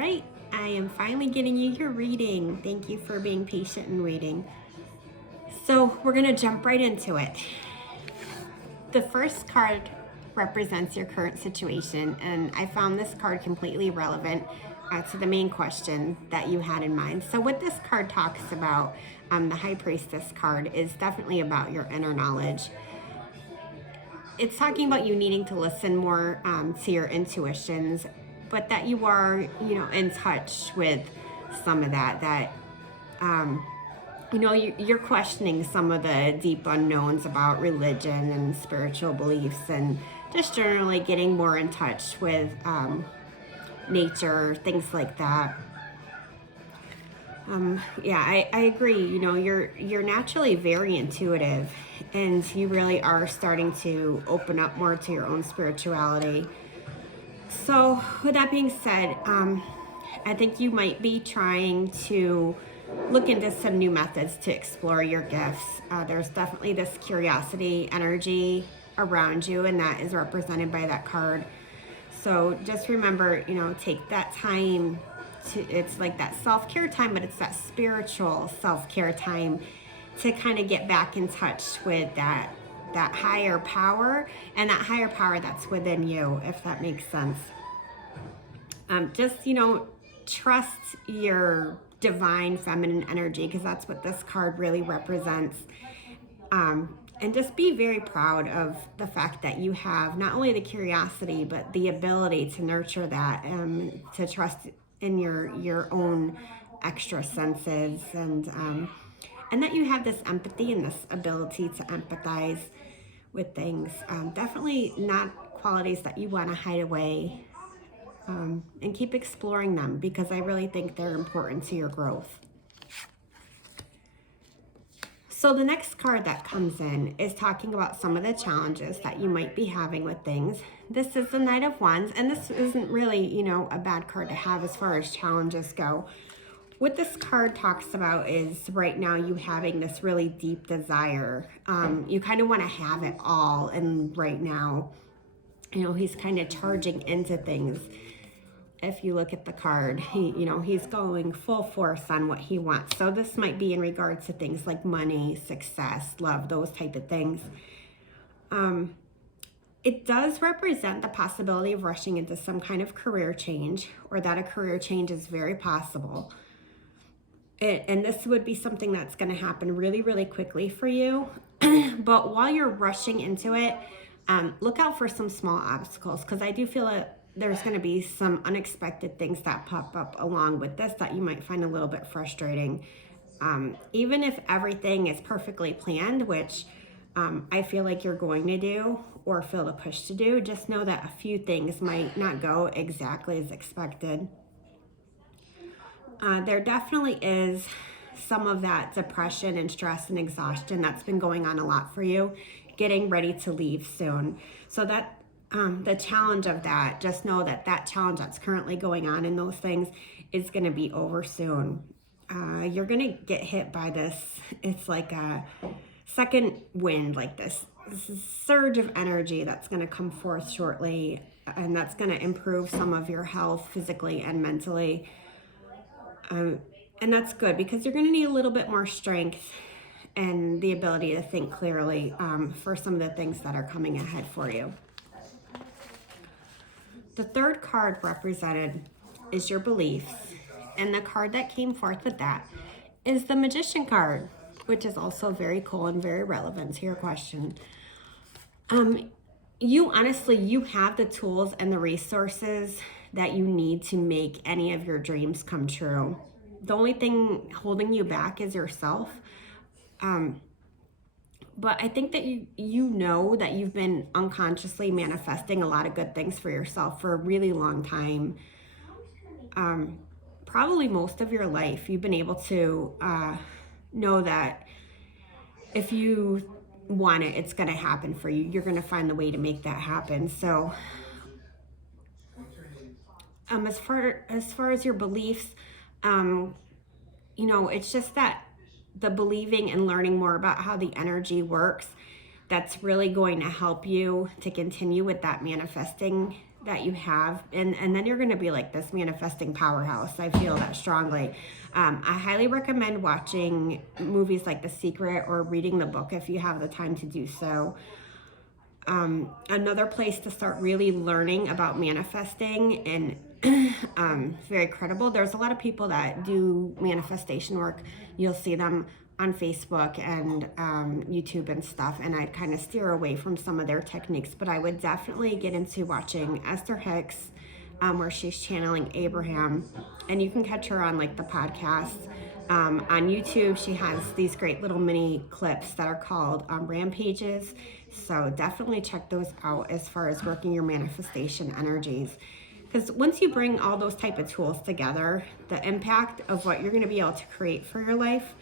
right, I am finally getting you your reading. Thank you for being patient and waiting. So we're going to jump right into it. The first card represents your current situation, and I found this card completely relevant to the main question that you had in mind. So what this card talks about, the High Priestess card, is definitely about your inner knowledge. It's talking about you needing to listen more to your intuitions, but that you are, in touch with some of that you're questioning some of the deep unknowns about religion and spiritual beliefs, and just generally getting more in touch with nature, things like that. I agree. You're naturally very intuitive, and you really are starting to open up more to your own spirituality. So, with that being said, I think you might be trying to look into some new methods to explore your gifts. There's definitely this curiosity energy around you, and that is represented by that card. So just remember, take that time it's like that self-care time, but it's that spiritual self-care time to kind of get back in touch with that higher power, and that higher power that's within you, if that makes sense. Just, trust your divine feminine energy, because that's what this card really represents. And just be very proud of the fact that you have not only the curiosity, but the ability to nurture that, to trust in your own extra senses, and that you have this empathy and this ability to empathize with things. Definitely not qualities that you want to hide away, and keep exploring them, because I really think they're important to your growth. So the next card that comes in is talking about some of the challenges that you might be having with things. This is the Knight of Wands, and this isn't really, a bad card to have as far as challenges go. What this card talks about is right now you having this really deep desire. You kind of want to have it all, and right now, he's kind of charging into things. If you look at the card, he's going full force on what he wants. So this might be in regards to things like money, success, love, those type of things. It does represent the possibility of rushing into some kind of career change, or that a career change is very possible. And this would be something that's going to happen really, really quickly for you. But while you're rushing into it, look out for some small obstacles, because I do feel that there's going to be some unexpected things that pop up along with this that you might find a little bit frustrating. Even if everything is perfectly planned, which I feel like you're going to do or feel the push to do, just know that a few things might not go exactly as expected. There definitely is some of that depression and stress and exhaustion that's been going on a lot for you, getting ready to leave soon. So that the challenge of that, just know that challenge that's currently going on in those things is going to be over soon. You're going to get hit by this. It's like a second wind, like this surge of energy that's going to come forth shortly, and that's going to improve some of your health physically and mentally. And that's good, because you're going to need a little bit more strength and the ability to think clearly for some of the things that are coming ahead for you. The third card represented is your beliefs, and the card that came forth with that is the Magician card, which is also very cool and very relevant to your question. You have the tools and the resources that you need to make any of your dreams come true. The only thing holding you back is yourself. But I think that you know that you've been unconsciously manifesting a lot of good things for yourself for a really long time. Probably most of your life, you've been able to know that if you want it, it's going to happen for you. You're going to find the way to make that happen. So as far as your beliefs, it's just that the believing and learning more about how the energy works, that's really going to help you to continue with that manifesting that you have, and then you're going to be like this manifesting powerhouse. I feel that strongly. I highly recommend watching movies like The Secret or reading the book if you have the time to do so. Another place to start really learning about manifesting and very credible. There's a lot of people that do manifestation work. You'll see them on Facebook and YouTube and stuff, and I'd kind of steer away from some of their techniques, but I would definitely get into watching Esther Hicks, where she's channeling Abraham, and you can catch her on like the podcast. On YouTube, she has these great little mini clips that are called rampages. So definitely check those out as far as working your manifestation energies. Because once you bring all those type of tools together, the impact of what you're going to be able to create for your life,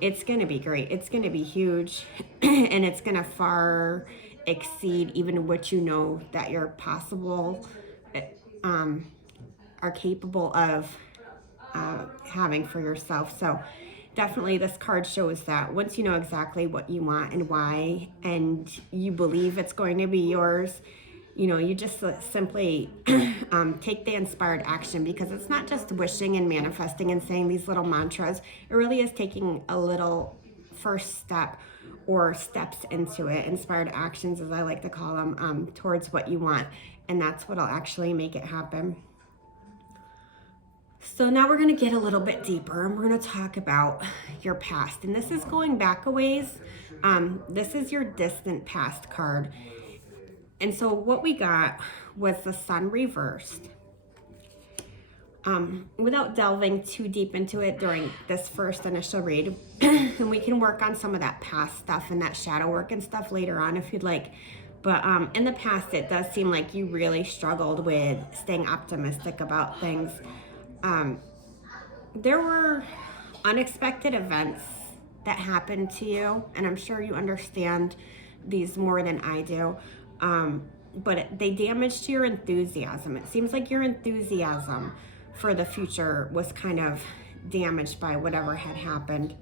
it's going to be great. It's going to be huge, and it's going to far exceed even what you know that you're possible, are capable of having for yourself. So definitely this card shows that once you know exactly what you want and why, and you believe it's going to be yours, you just simply take the inspired action, because it's not just wishing and manifesting and saying these little mantras. It really is taking a little first step or steps into it, inspired actions as I like to call them, towards what you want, and that's what'll actually make it happen. So now we're going to get a little bit deeper, and we're going to talk about your past. And this is going back a ways. This is your distant past card. And so what we got was the Sun reversed. Without delving too deep into it during this first initial read, and we can work on some of that past stuff and that shadow work and stuff later on if you'd like. But in the past, it does seem like you really struggled with staying optimistic about things. There were unexpected events that happened to you, and I'm sure you understand these more than I do, but they damaged your enthusiasm. It seems like your enthusiasm for the future was kind of damaged by whatever had happened.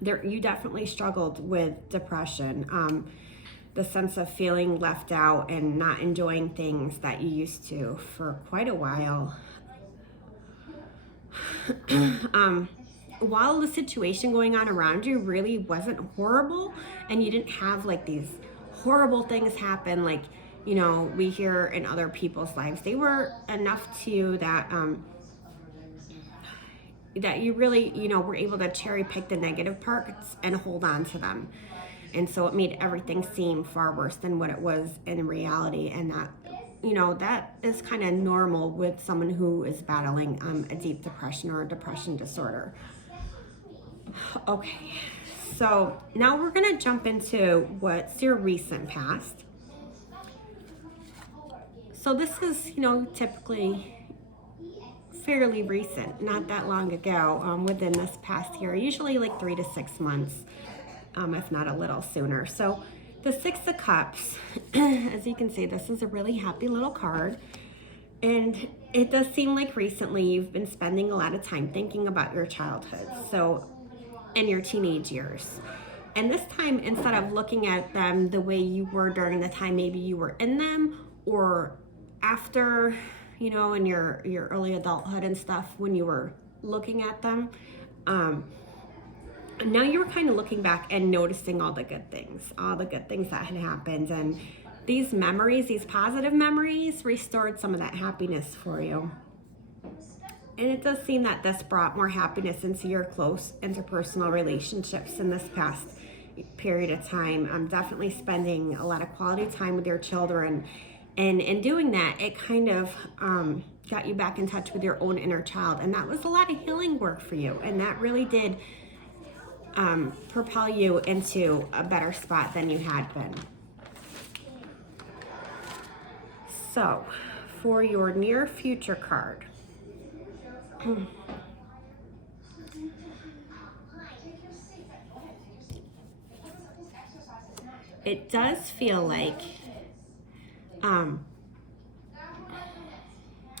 You definitely struggled with depression, the sense of feeling left out and not enjoying things that you used to for quite a while. While the situation going on around you really wasn't horrible, and you didn't have like these horrible things happen like we hear in other people's lives, they were enough to you that that you really were able to cherry pick the negative parts and hold on to them, and so it made everything seem far worse than what it was in reality. And that that is kind of normal with someone who is battling a deep depression or a depression disorder. Okay, so now we're going to jump into what's your recent past. So this is, typically fairly recent, not that long ago, within this past year, usually like 3 to 6 months, if not a little sooner. So the Six of Cups, as you can see, this is a really happy little card. And it does seem like recently you've been spending a lot of time thinking about your childhood, and your teenage years. And this time, instead of looking at them the way you were during the time maybe you were in them, or after, in your early adulthood and stuff, when you were looking at them, now you were kind of looking back and noticing all the good things that had happened. And these memories, these positive memories, restored some of that happiness for you. And it does seem that this brought more happiness into your close interpersonal relationships in this past period of time. I'm definitely spending a lot of quality time with your children. And in doing that, it kind of got you back in touch with your own inner child. And that was a lot of healing work for you. And that really did propel you into a better spot than you had been. So, for your near future card, it does feel like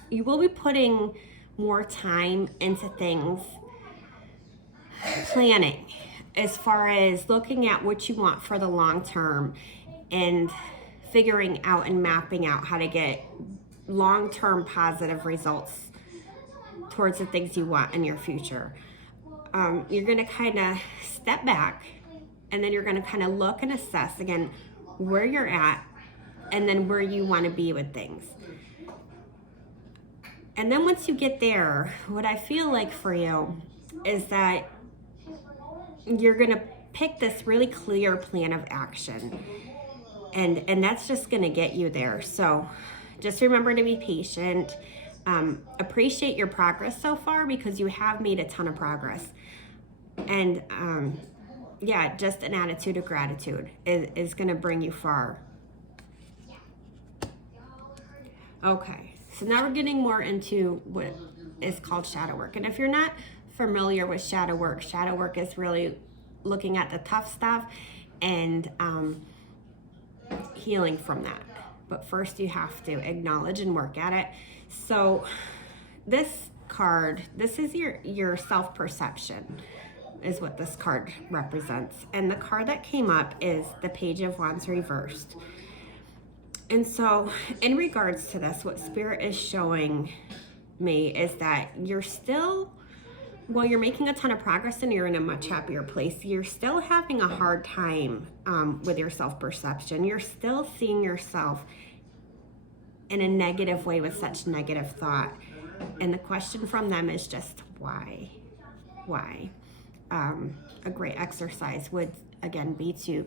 you will be putting more time into things, planning, as far as looking at what you want for the long term and figuring out and mapping out how to get long-term positive results towards the things you want in your future. You're going to kind of step back, and then you're going to kind of look and assess again where you're at and then where you want to be with things. And then once you get there, what I feel like for you is that you're going to pick this really clear plan of action. And that's just going to get you there. So just remember to be patient. Appreciate your progress so far, because you have made a ton of progress. And yeah, just an attitude of gratitude is going to bring you far. Okay, so now we're getting more into what is called shadow work. And if you're not familiar with shadow work is really looking at the tough stuff and healing from that. But first you have to acknowledge and work at it. So this card, this is your self-perception is what this card represents. And the card that came up is the Page of Wands reversed. And so in regards to this, what Spirit is showing me is that you're still, while you're making a ton of progress and you're in a much happier place, you're still having a hard time with your self-perception. You're still seeing yourself in a negative way with such negative thought. And the question from them is just why? Why? A great exercise would, again, be to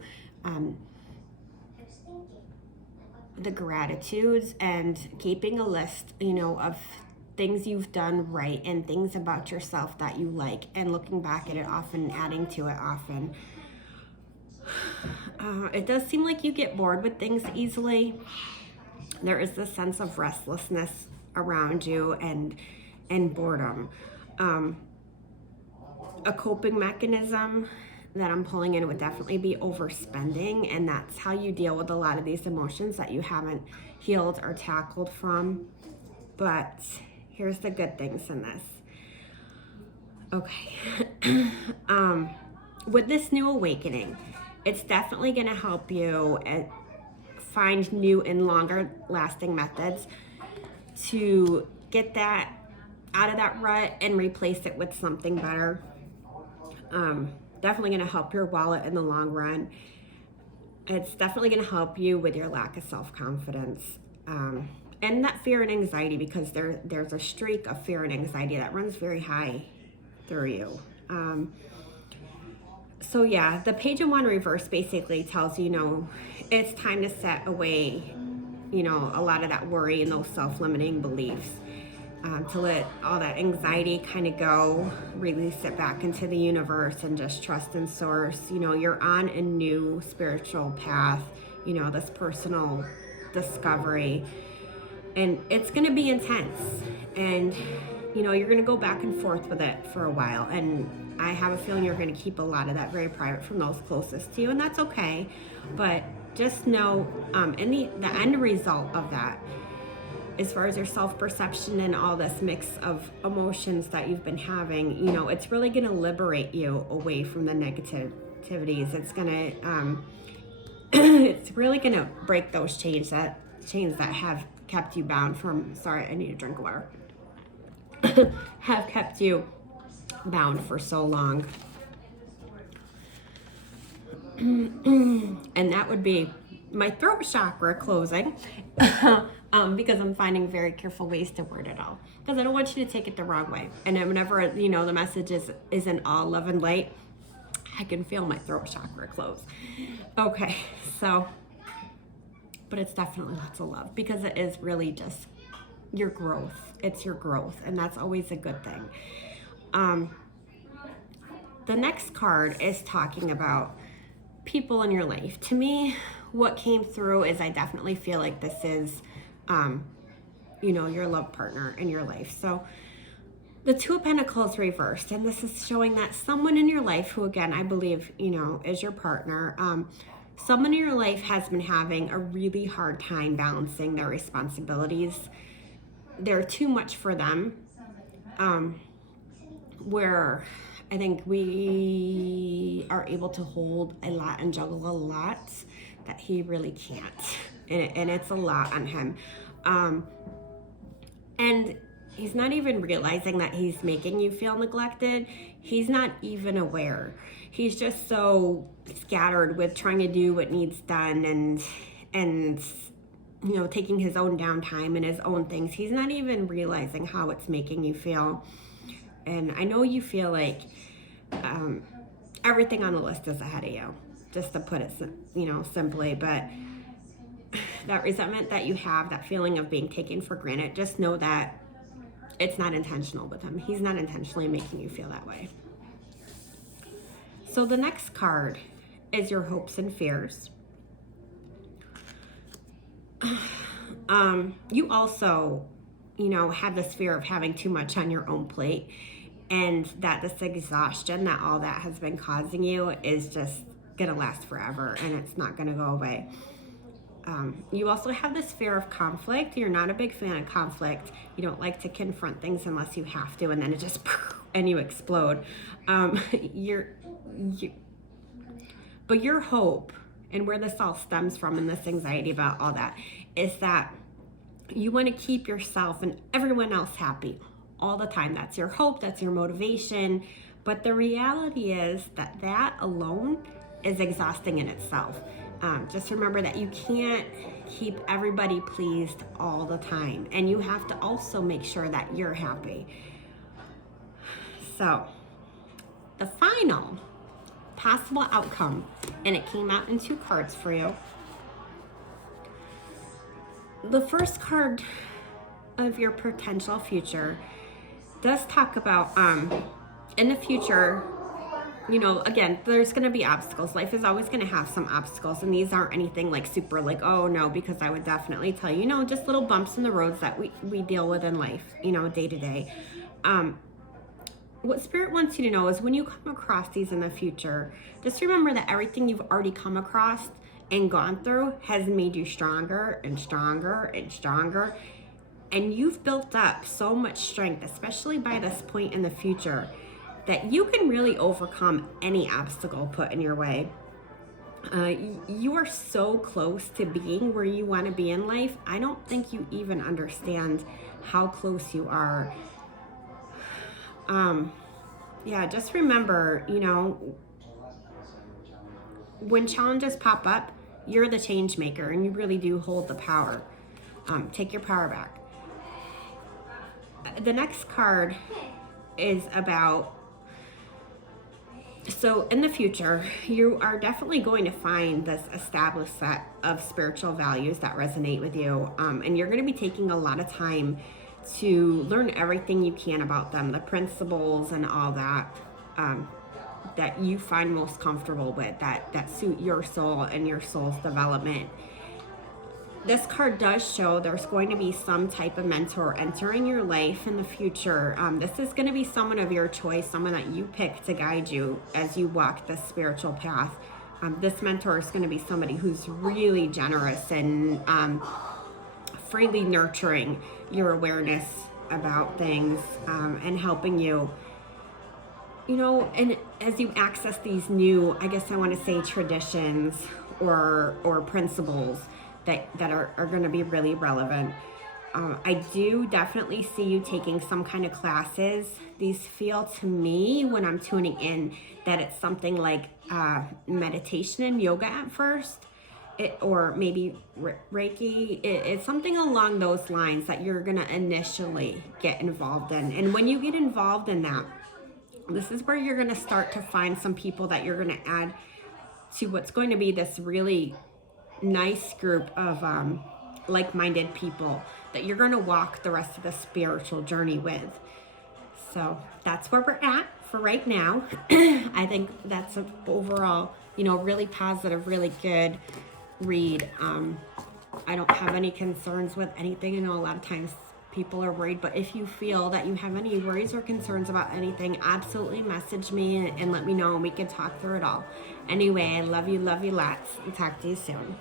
the gratitudes and keeping a list, of things you've done right and things about yourself that you like, and looking back at it often, adding to it often. It does seem like you get bored with things easily. There is this sense of restlessness around you and boredom. A coping mechanism that I'm pulling in would definitely be overspending, and that's how you deal with a lot of these emotions that you haven't healed or tackled from. But here's the good things in this. Okay. With this new awakening, it's definitely going to help you find new and longer lasting methods to get that out of that rut and replace it with something better. Definitely going to help your wallet in the long run. It's definitely going to help you with your lack of self-confidence and that fear and anxiety, because there's a streak of fear and anxiety that runs very high through you. So yeah, the Page of Wands reverse basically tells you, it's time to set away, a lot of that worry and those self-limiting beliefs. To let all that anxiety kind of go, release it back into the universe and just trust in source. You're on a new spiritual path, this personal discovery, and it's going to be intense, and you're going to go back and forth with it for a while, and I have a feeling you're going to keep a lot of that very private from those closest to you, and that's okay. But just know in the end result of that, as far as your self-perception and all this mix of emotions that you've been having, it's really going to liberate you away from the negativities. It's going to, it's really going to break those chains that have kept you bound from, sorry, I need a drink of water, have kept you bound for so long. And that would be my throat chakra closing. Because I'm finding very careful ways to word it all, because I don't want you to take it the wrong way. And then whenever the message isn't all love and light, I can feel my throat chakra close. Okay, so, but it's definitely lots of love, because it is really just your growth. It's your growth, and that's always a good thing. The next card is talking about people in your life. To me, what came through is I definitely feel like this is your love partner in your life. So the Two of Pentacles reversed, and this is showing that someone in your life who, again, I believe, is your partner, someone in your life has been having a really hard time balancing their responsibilities. They're too much for them, where I think we are able to hold a lot and juggle a lot that he really can't. and it's a lot on him. And he's not even realizing that he's making you feel neglected. He's not even aware. He's just so scattered with trying to do what needs done and taking his own downtime and his own things. He's not even realizing how it's making you feel. And I know you feel like everything on the list is ahead of you, just to put it simply, but that resentment that you have, that feeling of being taken for granted, just know that it's not intentional with him. He's not intentionally making you feel that way. So the next card is your hopes and fears. You also, have this fear of having too much on your own plate, and that this exhaustion that all that has been causing you is just gonna last forever, and it's not gonna go away. You also have this fear of conflict. You're not a big fan of conflict. You don't like to confront things unless you have to, and then it just and you explode. But your hope, and where this all stems from, and this anxiety about all that, is that you want to keep yourself and everyone else happy all the time. That's your hope, that's your motivation. But the reality is that alone is exhausting in itself. Just remember that you can't keep everybody pleased all the time, and you have to also make sure that you're happy. So the final possible outcome, and it came out in 2 cards for you. The first card of your potential future does talk about in the future, again, there's going to be obstacles. Life is always going to have some obstacles, and these aren't anything like super like, oh no, because I would definitely tell you, just little bumps in the roads that we deal with in life, day to day. What Spirit wants you to know is when you come across these in the future, just remember that everything you've already come across and gone through has made you stronger and stronger and stronger. And you've built up so much strength, especially by this point in the future, that you can really overcome any obstacle put in your way. You are so close to being where you want to be in life. I don't think you even understand how close you are. Just remember, when challenges pop up, you're the change maker, and you really do hold the power. Take your power back. The next card is about, so in the future, you are definitely going to find this established set of spiritual values that resonate with you, and you're going to be taking a lot of time to learn everything you can about them, the principles and all that, that you find most comfortable with, that suit your soul and your soul's development. This card does show there's going to be some type of mentor entering your life in the future. This is going to be someone of your choice, someone that you pick to guide you as you walk this spiritual path. This mentor is going to be somebody who's really generous and freely nurturing your awareness about things, and helping you, and as you access these new, I guess I want to say, traditions or principles that are going to be really relevant. I do definitely see you taking some kind of classes. These feel to me, when I'm tuning in, that it's something like meditation and yoga at first. Or maybe Reiki. It's something along those lines that you're going to initially get involved in. And when you get involved in that, this is where you're going to start to find some people that you're going to add to what's going to be this really nice group of like-minded people that you're going to walk the rest of the spiritual journey with. So that's where we're at for right now. I think that's an overall, really positive, really good read. I don't have any concerns with anything. I know a lot of times people are worried, but if you feel that you have any worries or concerns about anything, absolutely message me and let me know, and we can talk through it all. Anyway, I love you lots, and talk to you soon.